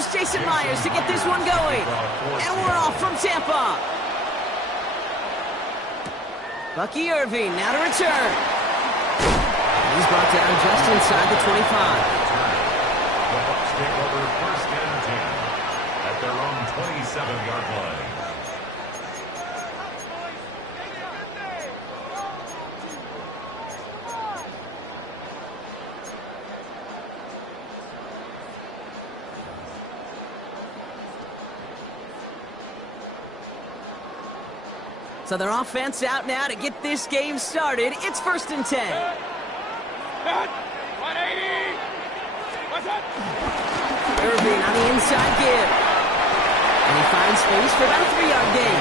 Here's Jason Myers to get this one going. And we're off from Tampa. Bucky Irving now to return. He's brought down just inside the 25. The Bucs take over first and 10 at their own 27-yard line. So their offense out now to get this game started. It's first and 10. 180. What's up? Irving on the inside give. And he finds space for about a 3-yard gain.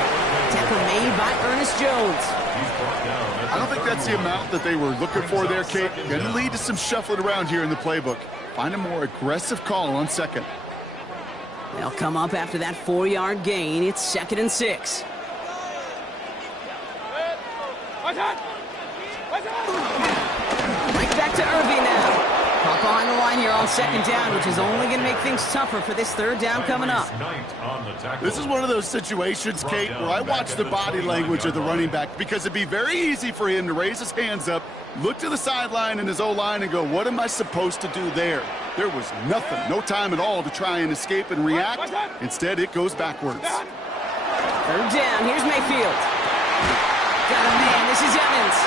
Tackle made by Ernest Jones. I don't think that's the amount that they were looking for there, Kate. Going to lead to some shuffling around here in the playbook. Find a more aggressive call on second. They'll come up after that 4-yard gain. It's second and 6. Right back to Irving now. Pop on the line here on second down, which is only going to make things tougher for this third down coming up. This is one of those situations, Kate, where I watch the body language of the running back because it'd be very easy for him to raise his hands up, look to the sideline in his O-line and go, what am I supposed to do there? There was nothing, no time at all to try and escape and react. Instead, it goes backwards. Third down, here's Mayfield. Got a man, this is Evans.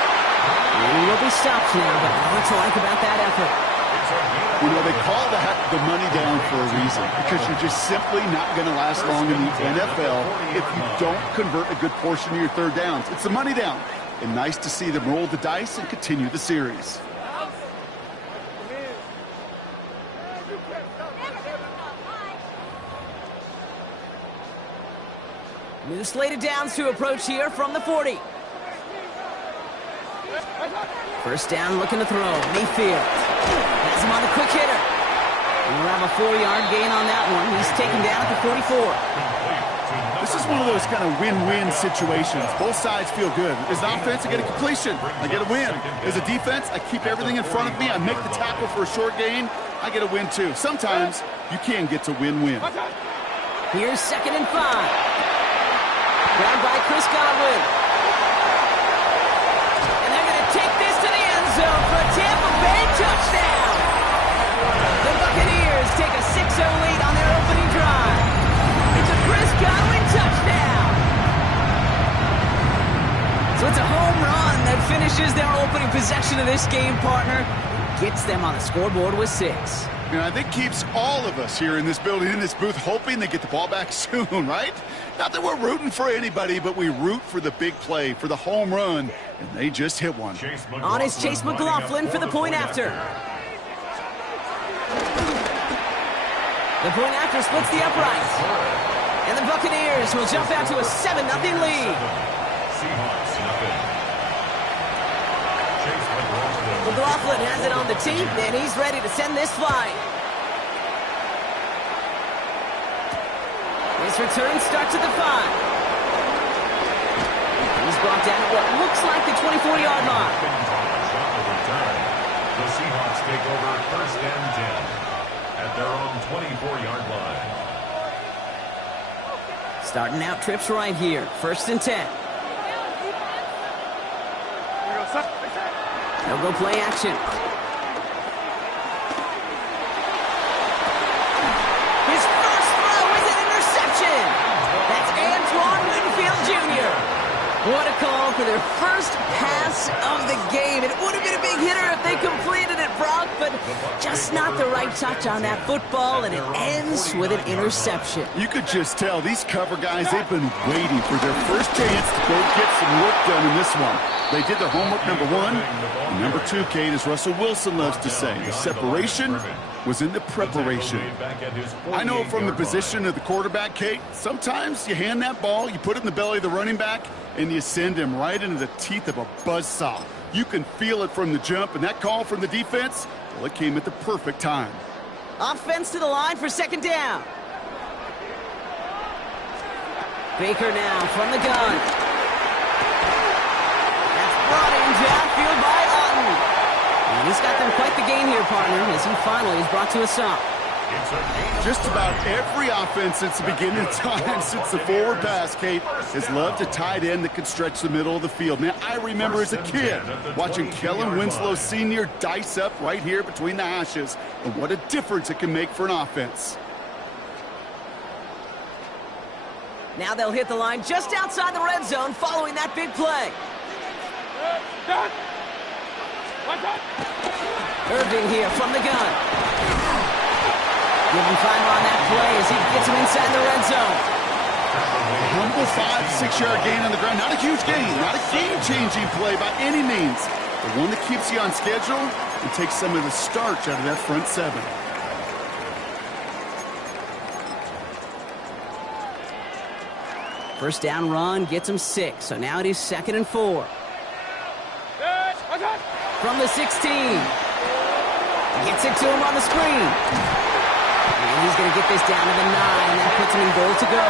He will be stopped now, but what to like about that effort? You know, they call that the money down for a reason, because you're just simply not going to last long in the NFL if you don't convert a good portion of your third downs. It's the money down. And nice to see them roll the dice and continue the series. New slate of downs to approach here from the 40. First down, looking to throw. Mayfield has him on the quick hitter. We'll have a 4-yard gain on that one. He's taken down at the 44. This is one of those kind of win-win situations. Both sides feel good. As an offense, I get a completion. I get a win. As a defense, I keep everything in front of me. I make the tackle for a short gain. I get a win, too. Sometimes, you can get to win-win. Here's second and 5. Grabbed by Chris Godwin. And they're going to take this to the end zone for a Tampa Bay touchdown. The Buccaneers take a 6-0 lead on their opening drive. It's a Chris Godwin touchdown. So it's a home run that finishes their opening possession of this game, partner. Gets them on the scoreboard with 6. And I think keeps all of us here in this building, in this booth, hoping they get the ball back soon, right? Not that we're rooting for anybody, but we root for the big play, for the home run, and they just hit one. On is Chase McLaughlin for the point after. The point after splits the uprights. And the Buccaneers will jump out to a 7-0 lead. McLaughlin has it on the tee, and he's ready to send this flying. His return starts at the 5. He's brought down at what looks like the 24-yard line. The Seahawks take over first and 10 at their own 24-yard line. Starting out trips right here, first and 10. They'll go play action. His first throw is an interception. That's Antoine Winfield Jr. What a call for their first pass of the game. It would have been a big hitter if they completed it, Brock, but just not the right touch on that football, and it ends with an interception. You could just tell these cover guys, they've been waiting for their first chance to go get some work done in this one. They did their homework, number 1. And number 2, Kate, as Russell Wilson loves to say, the separation was in the preparation. I know from the position of the quarterback, Kate, sometimes you hand that ball, you put it in the belly of the running back, and you send him right into the teeth of a buzzsaw. You can feel it from the jump, and that call from the defense, well, it came at the perfect time. Offense to the line for second down. Baker now from the gun. That's brought in downfield by Otten. And he's got them quite the game here, partner, as he finally is brought to a stop. Just about every offense since the beginning of time, since the forward pass, Kate, has loved a tight end that can stretch the middle of the field. Man, I remember as a kid watching Kellen Winslow Sr. dice up right here between the hashes, and what a difference it can make for an offense. Now they'll hit the line just outside the red zone following that big play. Irving here from the gun. Give him time on that play as he gets him inside the red zone. Humble 5-6-yard gain on the ground. Not a huge gain, not a game-changing play by any means, but one that keeps you on schedule and takes some of the starch out of that front seven. First down run gets him 6, so now it is 2nd and 4. From the 16. Gets it to him on the screen. And he's going to get this down to the 9. That puts him in goal to go.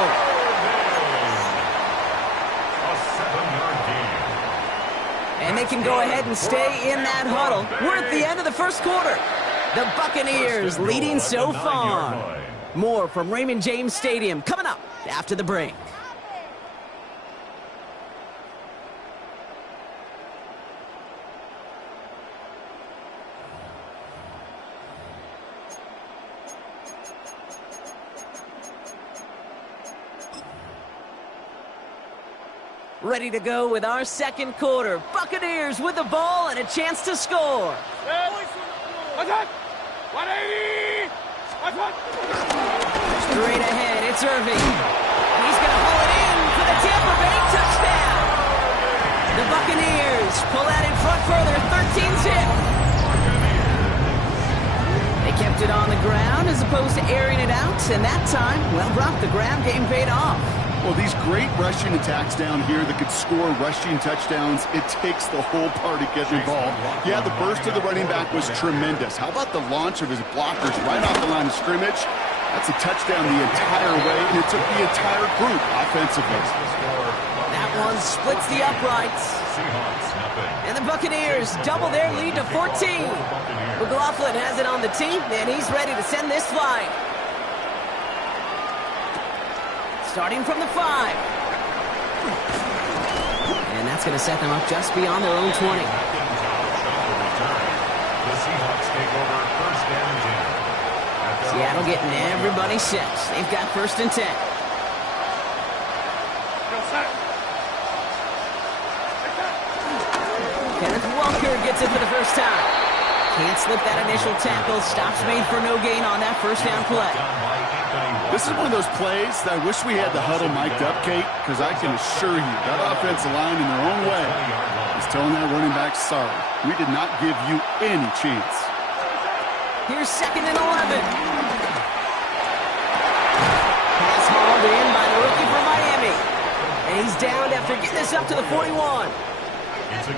A 7-yard gain. And they can go ahead and stay in that huddle. We're at the end of the first quarter. The Buccaneers leading so far. More from Raymond James Stadium coming up after the break. Ready to go with our second quarter. Buccaneers with the ball and a chance to score. Straight ahead, it's Irving. He's going to haul it in for the Tampa Bay touchdown. The Buccaneers pull out in front further, 13-zip. They kept it on the ground as opposed to airing it out, and that time, well, Brock, the ground game paid off. Well, these great rushing attacks down here that could score rushing touchdowns, it takes the whole party getting involved. Yeah, the burst of the running back was tremendous. How about the launch of his blockers right off the line of scrimmage? That's a touchdown the entire way, and it took the entire group offensively. That one splits the uprights. And the Buccaneers double their lead to 14. McLaughlin has it on the tee, and he's ready to send this flying. Starting from the 5. And that's going to set them up just beyond their own 20. The Seahawks take over first and 10. Seattle getting everybody set. They've got 1st and 10. Kenneth Walker gets it for the first time. Can't slip that initial tackle. Stops made for no gain on that first down play. This is one of those plays that I wish we had the huddle mic'd up, Kate, because I can assure you that offensive line in their own way is telling that running back, sorry, we did not give you any chance. Here's 2nd and 11. Pass hauled in by the rookie from Miami. And he's downed after getting this up to the 41.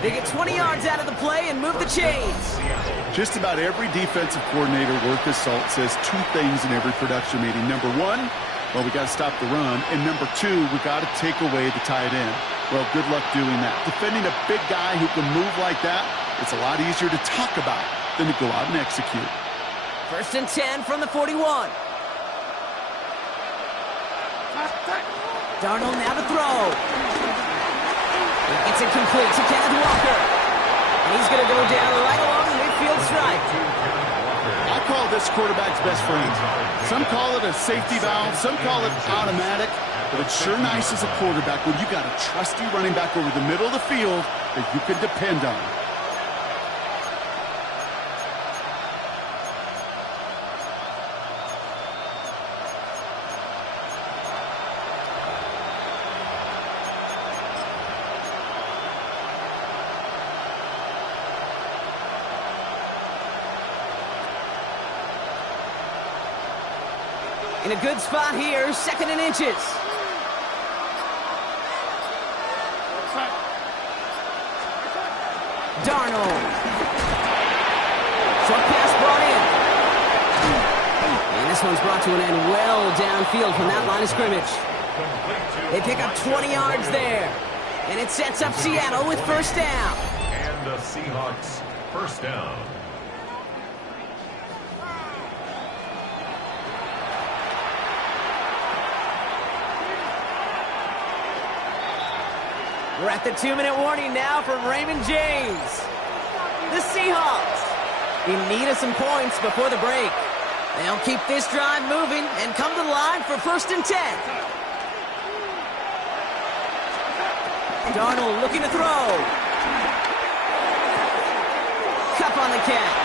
They get 20 yards out of the play and move the chains. Just about every defensive coordinator worth his salt says 2 things in every production meeting. Number 1, well, we got to stop the run. And number 2, we got to take away the tight end. Well, good luck doing that. Defending a big guy who can move like that, it's a lot easier to talk about than to go out and execute. 1st and 10 from the 41. Darnold now to throw. It's incomplete to Kenneth Walker. And he's going to go down right along the midfield stripe. I call this quarterback's best friend. Some call it a safety valve. Some call it automatic. But it's sure nice as a quarterback when you got a trusty running back over the middle of the field that you can depend on. In a good spot here, 2nd and inches. Darnold. Short pass brought in. And this one's brought to an end well downfield from that line of scrimmage. They pick up 20 yards there. And it sets up Seattle with 1st down. And the Seahawks first down. We're at the 2-minute warning now from Raymond James. The Seahawks in need of some points before the break. They'll keep this drive moving and come to the line for 1st and 10. Darnold looking to throw. Cup on the catch.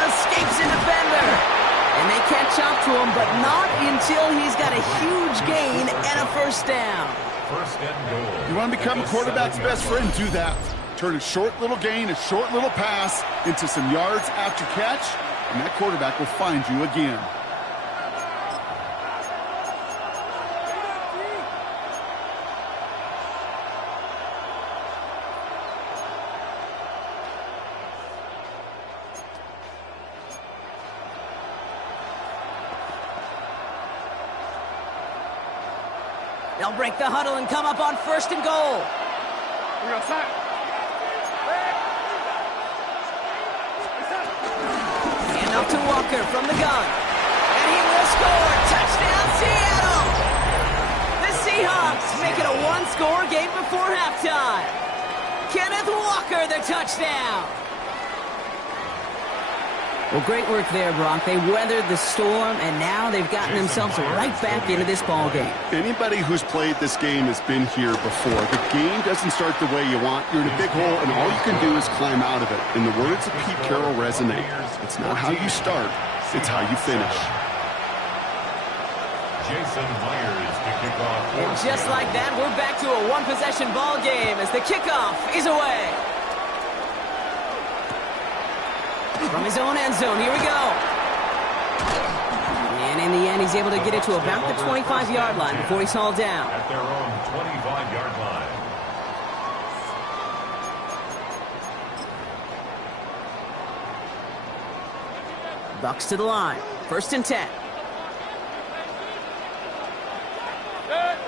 Escapes a defender. And they catch up to him, but not until he's got a huge gain and a 1st down. 1st and goal. You want to become a quarterback's best friend? Do that. Turn a short little gain, a short little pass into some yards after catch, and that quarterback will find you again. They'll break the huddle and come up on 1st and goal. We're outside. Hand off to Walker from the gun. And he will score. Touchdown, Seattle! The Seahawks make it a 1-score game before halftime. Kenneth Walker, the touchdown. Well, great work there, Brock. They weathered the storm, and now they've gotten themselves right back into this ball game. Anybody who's played this game has been here before. The game doesn't start the way you want. You're in a big hole, and all you can do is climb out of it. And the words of Pete Carroll resonate. It's not how you start, it's how you finish. Jason Myers to kick off. And just like that, we're back to a 1-possession ball game as the kickoff is away. From his own end zone, here we go. And in the end, he's able to get it to about the 25-yard line before he's hauled down. At their own 25-yard line. Bucks to the line. 1st and 10. Good.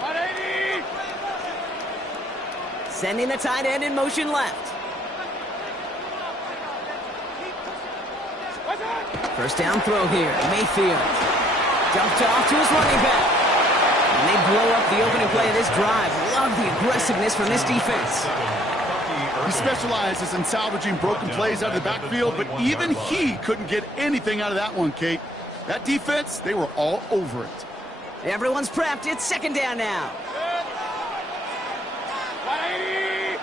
180. Sending the tight end in motion left. 1st down throw here. Mayfield. Dumped off to his running back. And they blow up the opening play of this drive. Love the aggressiveness from this defense. He specializes in salvaging broken plays out of the backfield, but even he couldn't get anything out of that one, Kate. That defense, they were all over it. Everyone's prepped. It's 2nd down now. 180.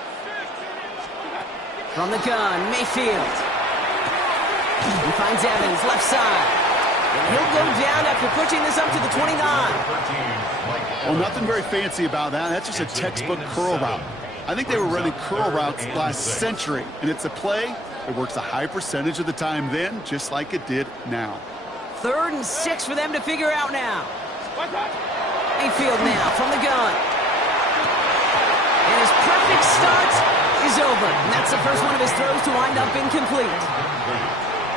From the gun, Mayfield. He finds Evans, left side. And he'll go down after pushing this up to the 29. Well, nothing very fancy about that. That's just a textbook curl route. I think they were running curl routes last century, and it's a play that works a high percentage of the time then, just like it did now. 3rd and 6 for them to figure out now. Mayfield now from the gun. And his perfect start is over. And that's the first one of his throws to wind up incomplete.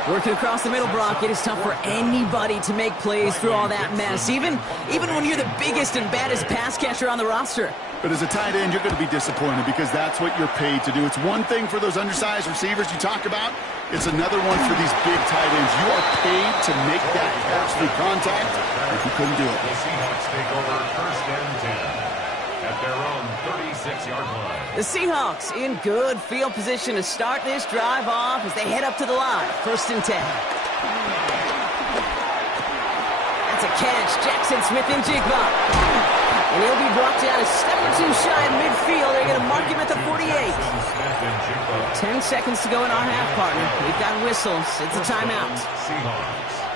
Working across the middle, Brock, it is tough for anybody to make plays through all that mess, even when you're the biggest and baddest pass catcher on the roster. But as a tight end, you're going to be disappointed because that's what you're paid to do. It's one thing for those undersized receivers you talk about. It's another one for these big tight ends. You are paid to make that catch through contact, and you couldn't do it. The Seahawks take over 1st and 10 at their own 36-yard line. The Seahawks in good field position to start this drive off as they head up to the line. 1st and 10. That's a catch. Jackson Smith and Jigba. And he'll be brought down a step or two shy of midfield. They're going to mark him at the 48. 10 seconds to go in our half, partner. We've got whistles. It's a timeout.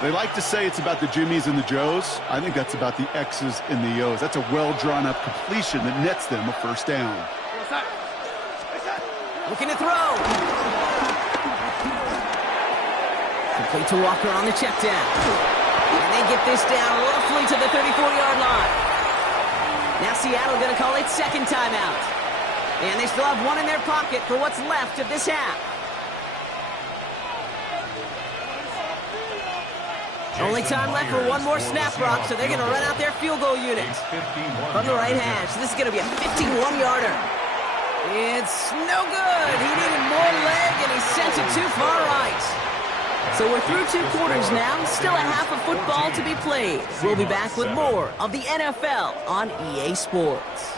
They like to say it's about the Jimmies and the Joes. I think that's about the X's and the O's. That's a well-drawn-up completion that nets them a 1st down. Looking to throw. Complete to Walker on the check down. And they get this down roughly to the 34-yard line. Now Seattle going to call it 2nd timeout. And they still have one in their pocket for what's left of this half. Only time left for one more snap, Brock, so they're going to run out their field goal unit. From the right hash, this is going to be a 51-yarder. It's no good. He needed more leg, and he sent it too far right. So we're through 2 quarters now. Still a half of football to be played. We'll be back with more of the NFL on EA Sports.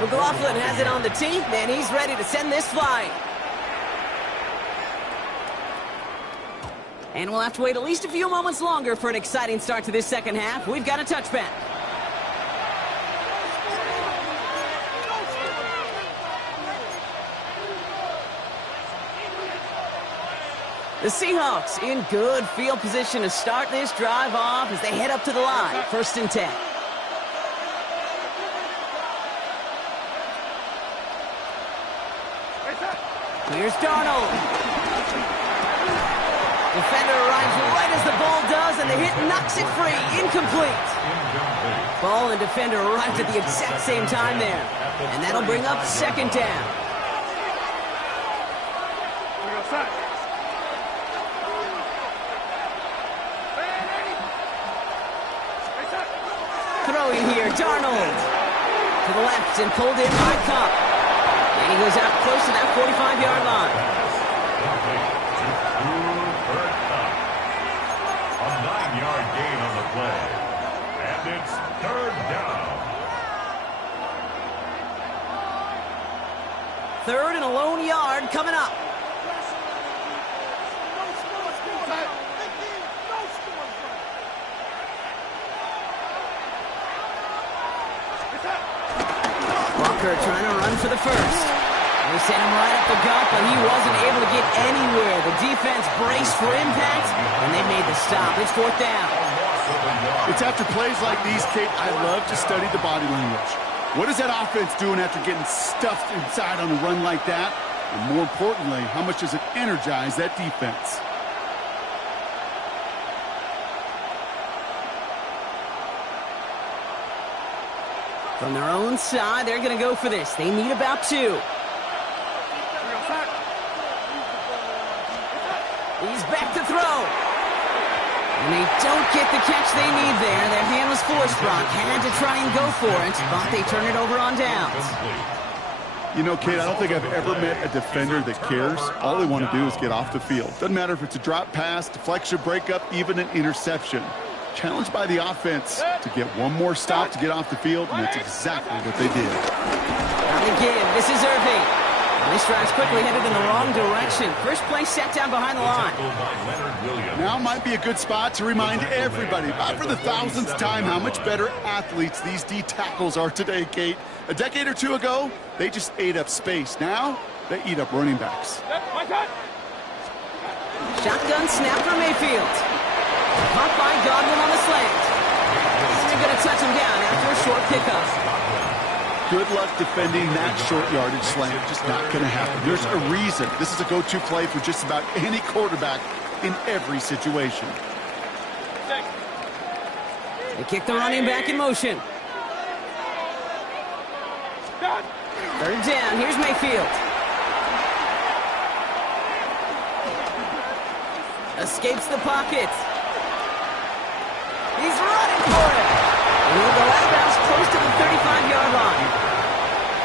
McLaughlin has it on the tee, and he's ready to send this flying. And we'll have to wait at least a few moments longer for an exciting start to this second half. We've got a touchback. The Seahawks in good field position to start this drive off as they head up to the line. 1st and 10. Here's Darnold. Defender arrives right as the ball does, and the hit knocks it free. Incomplete. Ball and defender arrived at the exact same time there. And that'll bring up 2nd down. Throwing here, Darnold. To the left and pulled in by Cup. And he goes out close to that 45-yard line. A 9-yard gain on the play. And it's 3rd down. 3rd and a lone yard coming up. Walker trying to run for the first. They sent him right up the gut, but he wasn't able to get anywhere. The defense braced for impact, and they made the stop. It's 4th down. It's after plays like these, Kate, I love to study the body language. What is that offense doing after getting stuffed inside on a run like that? And more importantly, how much does it energize that defense? From their own side, they're going to go for this. They need about 2. He's back to throw. And they don't get the catch they need there. Their hand was forced, Brock. Had to try and go for it, but they turn it over on downs. You know, Kate, I don't think I've ever met a defender that cares. All they want to do is get off the field. Doesn't matter if it's a drop pass, deflection, breakup, even an interception. Challenged by the offense to get one more stop to get off the field, and that's exactly what they did. Not again. This is Irving. And this drive's quickly headed in the wrong direction. First play set down behind the line. Now might be a good spot to remind everybody, about for the 1000th time, how much better athletes these D tackles are today, Kate. A decade or two ago, they just ate up space. Now, they eat up running backs. Shotgun snap for Mayfield. Caught by Godwin on the slant. And they're going to touch him down after a short pickup. Good luck defending that short yardage slant. Just not going to happen. There's a reason. This is a go-to play for just about any quarterback in every situation. They kick the running back in motion. 3rd down. Here's Mayfield. Escapes the pocket. He's running for it. And he'll go out of bounds close to the 35-yard line.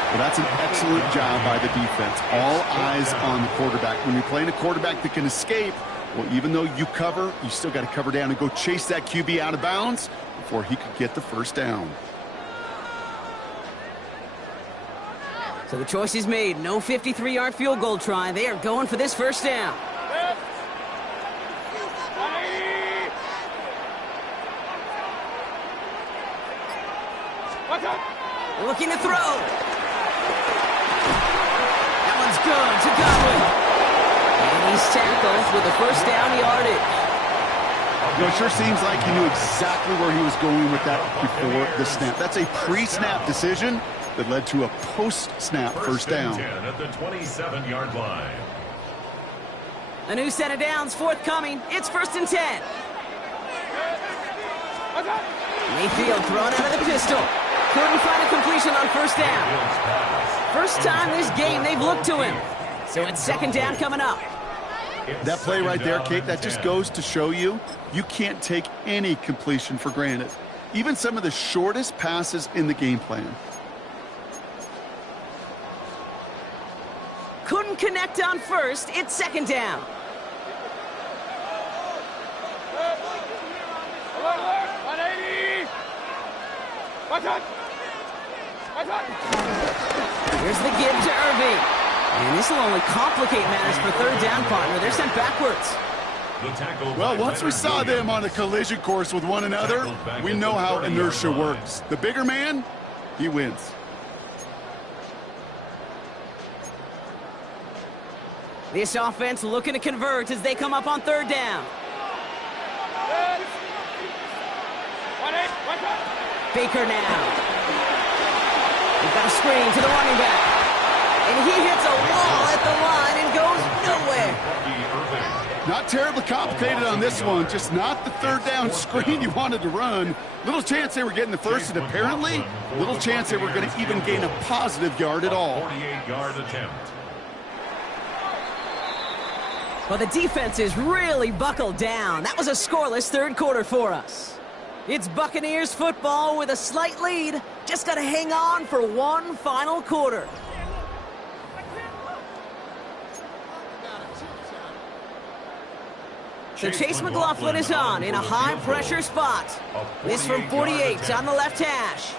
Well, that's an excellent job by the defense. All eyes on the quarterback. When you're playing a quarterback that can escape, well, even though you cover, you still got to cover down and go chase that QB out of bounds before he could get the 1st down. So the choice is made. No 53-yard field goal try. They are going for this 1st down. Looking to throw. That one's good to Godwin. And he's tackled with the 1st down yardage. You know, it sure seems like he knew exactly where he was going with that before the snap. That's a pre-snap decision that led to a post-snap 1st down. 10 at the 27-yard line. A new set of downs forthcoming. It's 1st and 10. Mayfield thrown out of the pistol. Couldn't find a completion on 1st down. First time this game they've looked to him. So it's 2nd down coming up. That play right there, Kate, that just goes to show you can't take any completion for granted. Even some of the shortest passes in the game plan. Couldn't connect on 1st. It's 2nd down. Here's the give to Irving. And this will only complicate matters for third down, partner. They're sent backwards. Well, once we saw them on a collision course with one another, we know how inertia works. The bigger man, he wins. This offense looking to convert as they come up on third down. Baker now. We've got a screen to the running back. And he hits a wall at the line and goes nowhere. Not terribly complicated on this one, just not the third down screen you wanted to run. Little chance they were getting the first, and apparently, little chance they were going to even gain a positive yard at all. 48-yard attempt. Well, the defense is really buckled down. That was a scoreless third quarter for us. It's Buccaneers football with a slight lead. Just got to hang on for one final quarter. So Chase McLaughlin is on in a high-pressure spot. This from 48 on the left hash.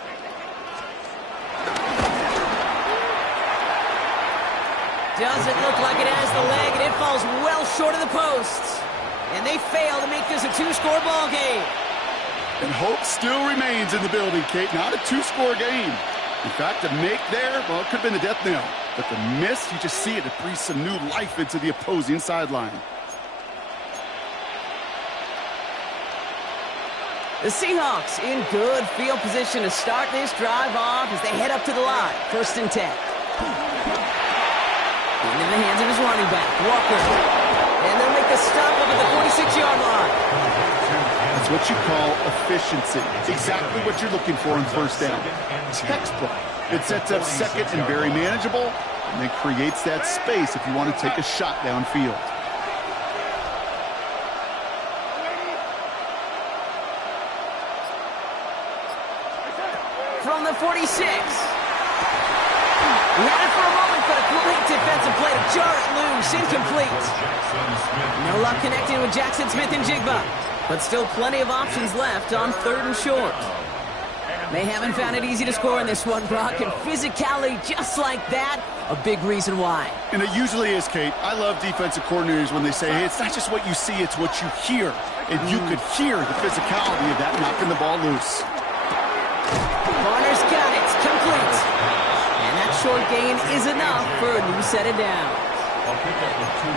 Doesn't look like it has the leg, and it falls well short of the posts. And they fail to make this a two-score ball game. And hope still remains in the building, Kate. Not a two-score game. In fact, a make there, well, it could have been a death knell. But the miss, you just see it. It breathes some new life into the opposing sideline. The Seahawks in good field position to start this drive off as they head up to the line. 1st and 10. Into the hands of his running back, Walker. And they'll make the stop up at the 46-yard line. That's what you call efficiency. Exactly what you're looking for in first down. Textbook. It sets up second and very manageable, and then creates that space if you want to take a shot downfield. From the 46. We had it for a moment, but a great defensive play to jar it loose. Incomplete. No luck connecting with Jackson Smith and Jigba. But still plenty of options left on 3rd and short. They haven't found it easy to score in this one, Brock. And physicality just like that, a big reason why. And it usually is, Kate. I love defensive coordinators when they say, hey, it's not just what you see, it's what you hear. And you could hear the physicality of that knocking the ball loose. Barner's got it. Complete. And that short gain is enough for a new set of downs.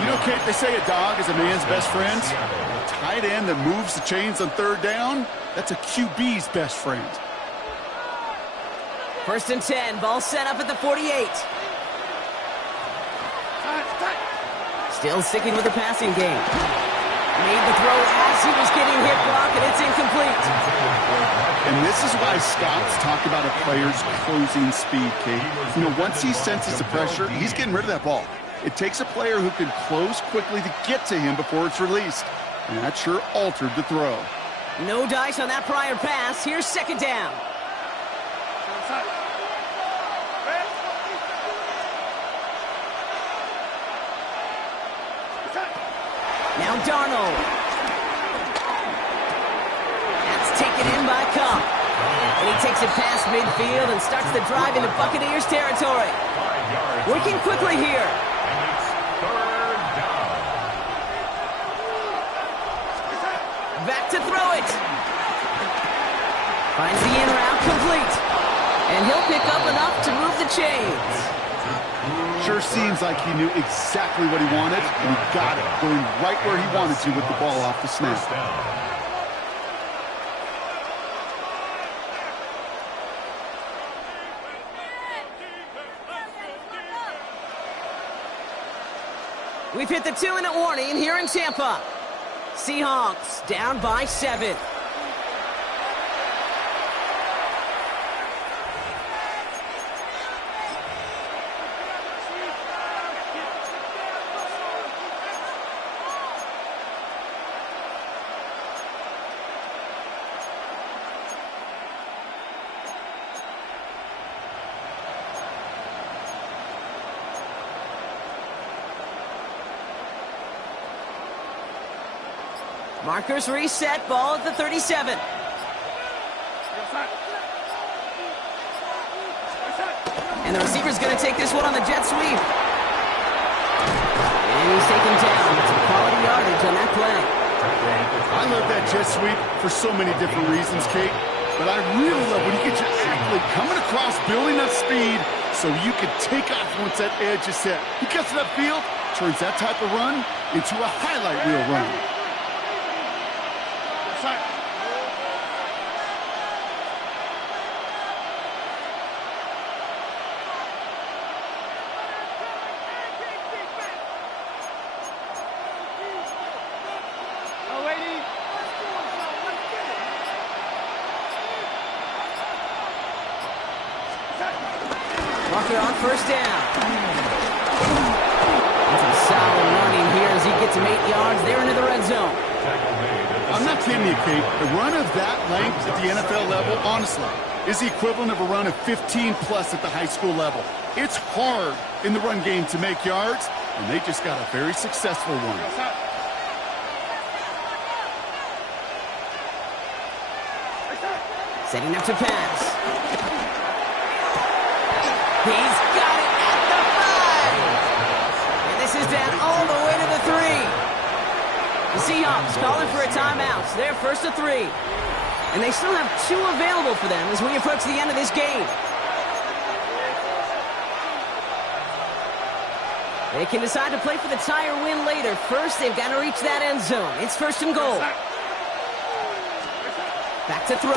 You know, Kate, they say a dog is a man's best friend. A tight end that moves the chains on 3rd down, that's a QB's best friend. 1st and 10. Ball set up at the 48. Still sticking with the passing game. Made the throw as he was getting hit, Brock, and it's incomplete. And this is why scouts talk about a player's closing speed, Kate. You know, once he senses the pressure, he's getting rid of that ball. It takes a player who can close quickly to get to him before it's released. And that sure altered the throw. No dice on that prior pass. Here's 2nd down. Now Darnold. That's taken in by Cup. And he takes it past midfield and starts the drive into Buccaneers territory. Working quickly here. And it's 3rd down. Back to throw it. Finds the in route complete. And he'll pick up enough to move the chains. Sure seems like he knew exactly what he wanted, and he got it, going right where he wanted to with the ball off the snap. We've hit the 2-minute warning here in Tampa. Seahawks down by 7. Markers reset, ball at the 37. the receiver's going to take this one on the jet sweep. And he's taken down. Some quality yardage on that play. I love that jet sweep for so many different reasons, Kate. But I really love when you get your athlete coming across, building up speed, so you can take off once that edge is set. He gets to that field, turns that type of run into a highlight reel run. Walker on first down. That's some solid running here as he gets him 8 yards. They're into the red zone. I'm not kidding you, Kate. A run of that length at the NFL level, honestly, is the equivalent of a run of 15-plus at the high school level. It's hard in the run game to make yards, and they just got a very successful one. Setting up to pass. He's got it at the 5. And this is down all the way to the 3. The Seahawks calling for a timeout. So they're first to 3. And they still have 2 available for them as we approach the end of this game. They can decide to play for the tie or win later. First, they've got to reach that end zone. It's first and goal. Back to throw.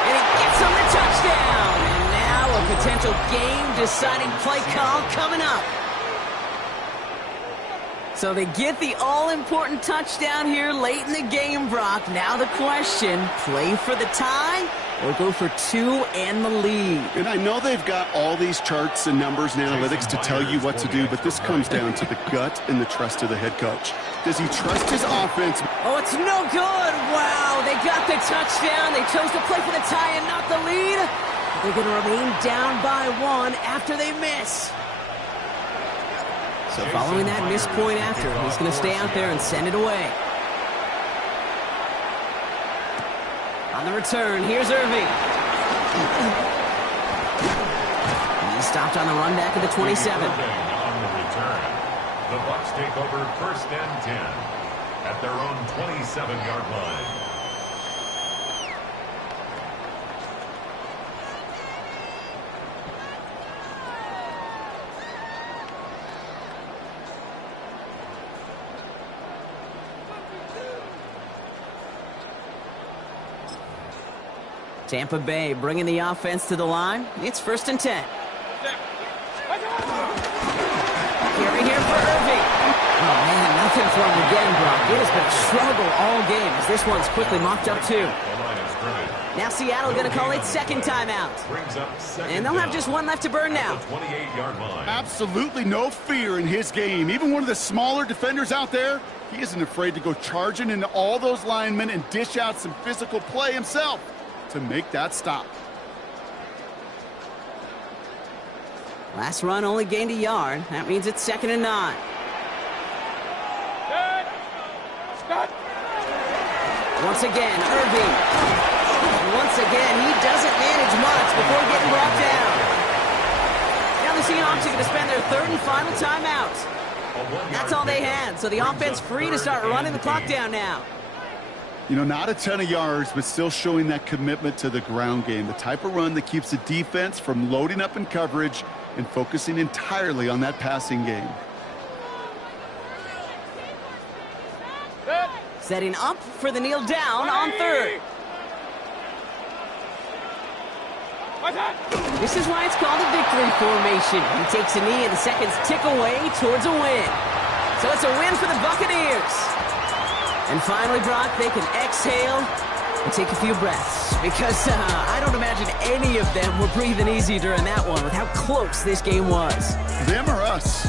And he gets on the touchdown. And now a potential game-deciding play call coming up. So they get the all-important touchdown here late in the game, Brock. Now the question, play for the tie or go for 2 and the lead? And I know they've got all these charts and numbers and analytics to tell you what to do, but this comes down to the gut and the trust of the head coach. Does he trust his offense? Oh, it's no good. Wow, they got the touchdown. They chose to play for the tie and not the lead. They're going to remain down by 1 after they miss. So following that missed point after, he's going to stay out there and send it away. On the return, here's Irving. He's stopped on the run back at the 27. On the return, the Bucs take over first and 10 at their own 27-yard line. Tampa Bay bringing the offense to the line. It's first and 10. Carry here for Irving. Oh, man, nothing for him again, Brock. It has been a struggle all game as this one's quickly mocked up, too. Now Seattle going to call it second timeout. And they'll have just 1 left to burn now. 28-yard line. Absolutely no fear in his game. Even one of the smaller defenders out there, he isn't afraid to go charging into all those linemen and dish out some physical play himself to make that stop. Last run only gained a yard. That means it's second and 9. Once again, Irving. Once again, he doesn't manage much before getting brought down. Now the Seahawks are going to spend their 3rd and final timeout. That's all they had, so the offense free to start running the clock down now. You know, not a ton of yards, but still showing that commitment to the ground game. The type of run that keeps the defense from loading up in coverage and focusing entirely on that passing game. Setting up for the kneel down on 3rd. This is why it's called a victory formation. He takes a knee and the seconds tick away towards a win. So it's a win for the Buccaneers. And finally, Brock, they can exhale and take a few breaths. Because I don't imagine any of them were breathing easy during that one with how close this game was. Them or us?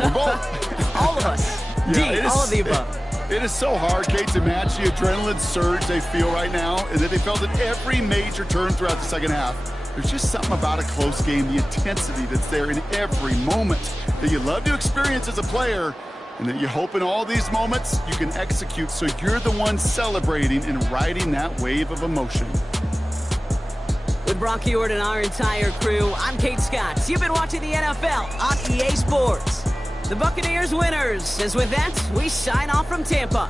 We're both. All of us. Yeah, all of the above. It is so hard, Kate, to match the adrenaline surge they feel right now and that they felt at every major turn throughout the second half. There's just something about a close game, the intensity that's there in every moment that you love to experience as a player, and that you hope in all these moments you can execute so you're the one celebrating and riding that wave of emotion. With Brock Heward and our entire crew, I'm Kate Scott. You've been watching the NFL on EA Sports. The Buccaneers winners, as with that, we sign off from Tampa.